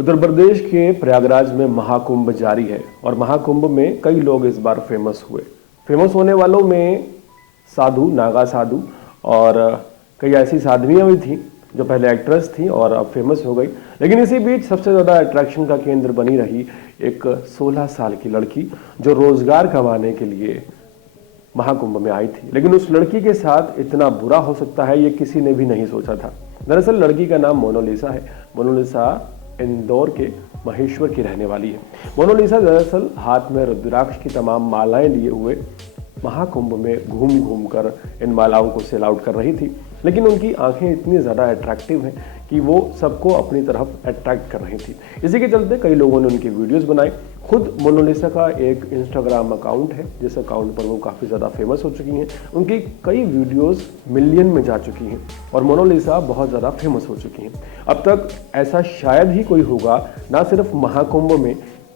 उत्तर प्रदेश के प्रयागराज में महाकुंभ जारी है और महाकुंभ में कई लोग इस बार फेमस हुए। फेमस होने वालों में साधु, नागा साधु और कई ऐसी साध्वियाँ भी थीं जो पहले एक्ट्रेस थी और अब फेमस हो गई। लेकिन इसी बीच सबसे ज़्यादा अट्रैक्शन का केंद्र बनी रही एक 16 साल की लड़की जो रोजगार कमाने के लिए महाकुंभ में आई थी। लेकिन उस लड़की के साथ इतना बुरा हो सकता है ये किसी ने भी नहीं सोचा था। दरअसल लड़की का नाम मोनालिसा है। मोनालिसा इंदौर के महेश्वर की रहने वाली है। मोनालिसा दरअसल हाथ में रुद्राक्ष की तमाम मालाएं लिए हुए महाकुंभ में घूम घूम कर इन मालाओं को सेल आउट कर रही थी। लेकिन उनकी आंखें इतनी ज़्यादा अट्रैक्टिव हैं कि वो सबको अपनी तरफ अट्रैक्ट कर रही थी। इसी के चलते कई लोगों ने उनकी वीडियोस बनाए। खुद मोनालिसा का एक इंस्टाग्राम अकाउंट है जिस अकाउंट पर वो काफ़ी ज़्यादा फेमस हो चुकी हैं। उनकी कई वीडियोस मिलियन में जा चुकी हैं और मोनालिसा बहुत ज़्यादा फेमस हो चुकी हैं। अब तक ऐसा शायद ही कोई होगा, ना सिर्फ महाकुंभ में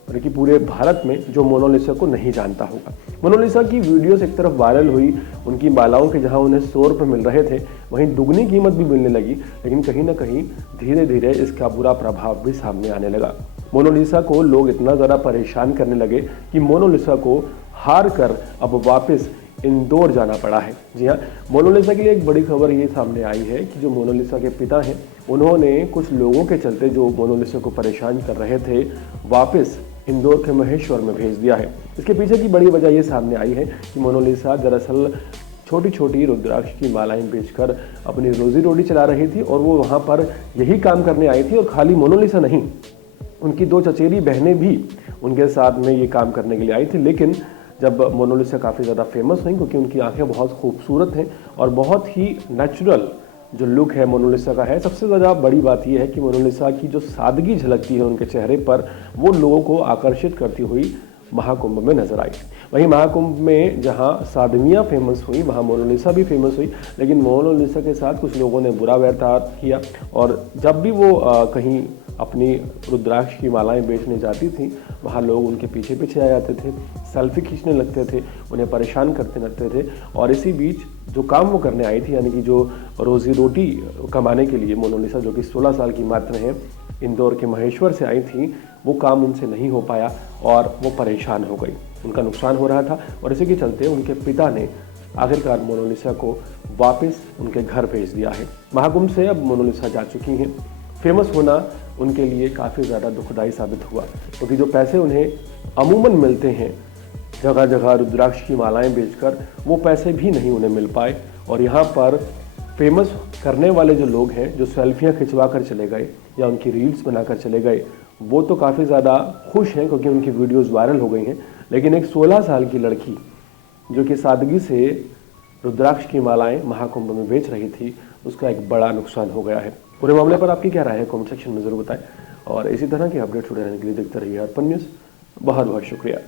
बल्कि पूरे भारत में, जो मोनालिसा को नहीं जानता होगा। मोनालिसा की वीडियोस एक तरफ वायरल हुई, उनकी मालाओं के जहां उन्हें 100 रुपये मिल रहे थे वहीं दुगनी कीमत भी मिलने लगी। लेकिन कहीं ना कहीं धीरे धीरे इसका बुरा प्रभाव भी सामने आने लगा। मोनालिसा को लोग इतना ज़्यादा परेशान करने लगे कि मोनालिसा को हार कर अब वापस इंदौर जाना पड़ा है। जी हाँ, मोनालिसा के लिए एक बड़ी खबर ये सामने आई है कि जो मोनालिसा के पिता हैं उन्होंने कुछ लोगों के चलते जो मोनालिसा को परेशान कर रहे थे वापस इंदौर के महेश्वर में भेज दिया है। इसके पीछे की बड़ी वजह ये सामने आई है कि मोनालिसा दरअसल छोटी छोटी रुद्राक्ष की मालाएं बेचकर अपनी रोजी रोटी चला रही थी और वो वहाँ पर यही काम करने आई थी। और खाली मोनालिसा नहीं, उनकी 2 चचेरी बहनें भी उनके साथ में ये काम करने के लिए आई थी। लेकिन जब मोनालिसा काफ़ी ज़्यादा फेमस हुई क्योंकि उनकी आंखें बहुत खूबसूरत हैं और बहुत ही नेचुरल जो लुक है मोनालिसा का है। सबसे ज़्यादा बड़ी बात यह है कि मोनालिसा की जो सादगी झलकती है उनके चेहरे पर, वो लोगों को आकर्षित करती हुई महाकुंभ में नजर आई। वहीं महाकुंभ में जहां साध्वियाँ फेमस हुई वहां मोनालिसा भी फेमस हुई। लेकिन मोनालिसा के साथ कुछ लोगों ने बुरा व्यवहार किया और जब भी वो कहीं अपनी रुद्राक्ष की मालाएं बेचने जाती थी वहाँ लोग उनके पीछे पीछे आ जाते थे, सेल्फी खींचने लगते थे, उन्हें परेशान करते लगते थे। और इसी बीच जो काम वो करने आई थी, यानी कि जो रोजी रोटी कमाने के लिए मोनालिसा, जो कि 16 साल की मात्र हैं, इंदौर के महेश्वर से आई थी, वो काम उनसे नहीं हो पाया और वो परेशान हो गई। उनका नुकसान हो रहा था और इसी के चलते उनके पिता ने आखिरकार मोनालिसा को वापस उनके घर भेज दिया है। महाकुंभ से अब मोनालिसा जा चुकी हैं। फेमस होना उनके लिए काफ़ी ज़्यादा दुखदायी साबित हुआ क्योंकि जो पैसे उन्हें अमूमन मिलते हैं जगह जगह रुद्राक्ष की मालाएं बेचकर, वो पैसे भी नहीं उन्हें मिल पाए। और यहाँ पर फेमस करने वाले जो लोग हैं, जो सेल्फियाँ खिंचवा कर चले गए या उनकी रील्स बनाकर चले गए, वो तो काफ़ी ज़्यादा खुश हैं क्योंकि उनकी वीडियोज़ वायरल हो गई हैं। लेकिन एक 16 साल की लड़की जो कि सादगी से रुद्राक्ष की मालाएं महाकुंभ में बेच रही थी, उसका एक बड़ा नुकसान हो गया है। पूरे मामले पर आपकी क्या राय है, कमेंट सेक्शन में ज़रूर बताएं। और इसी तरह की अपडेट जुड़े रहने के लिए देखते रहिए अर्पण न्यूज़। बहुत बहुत शुक्रिया।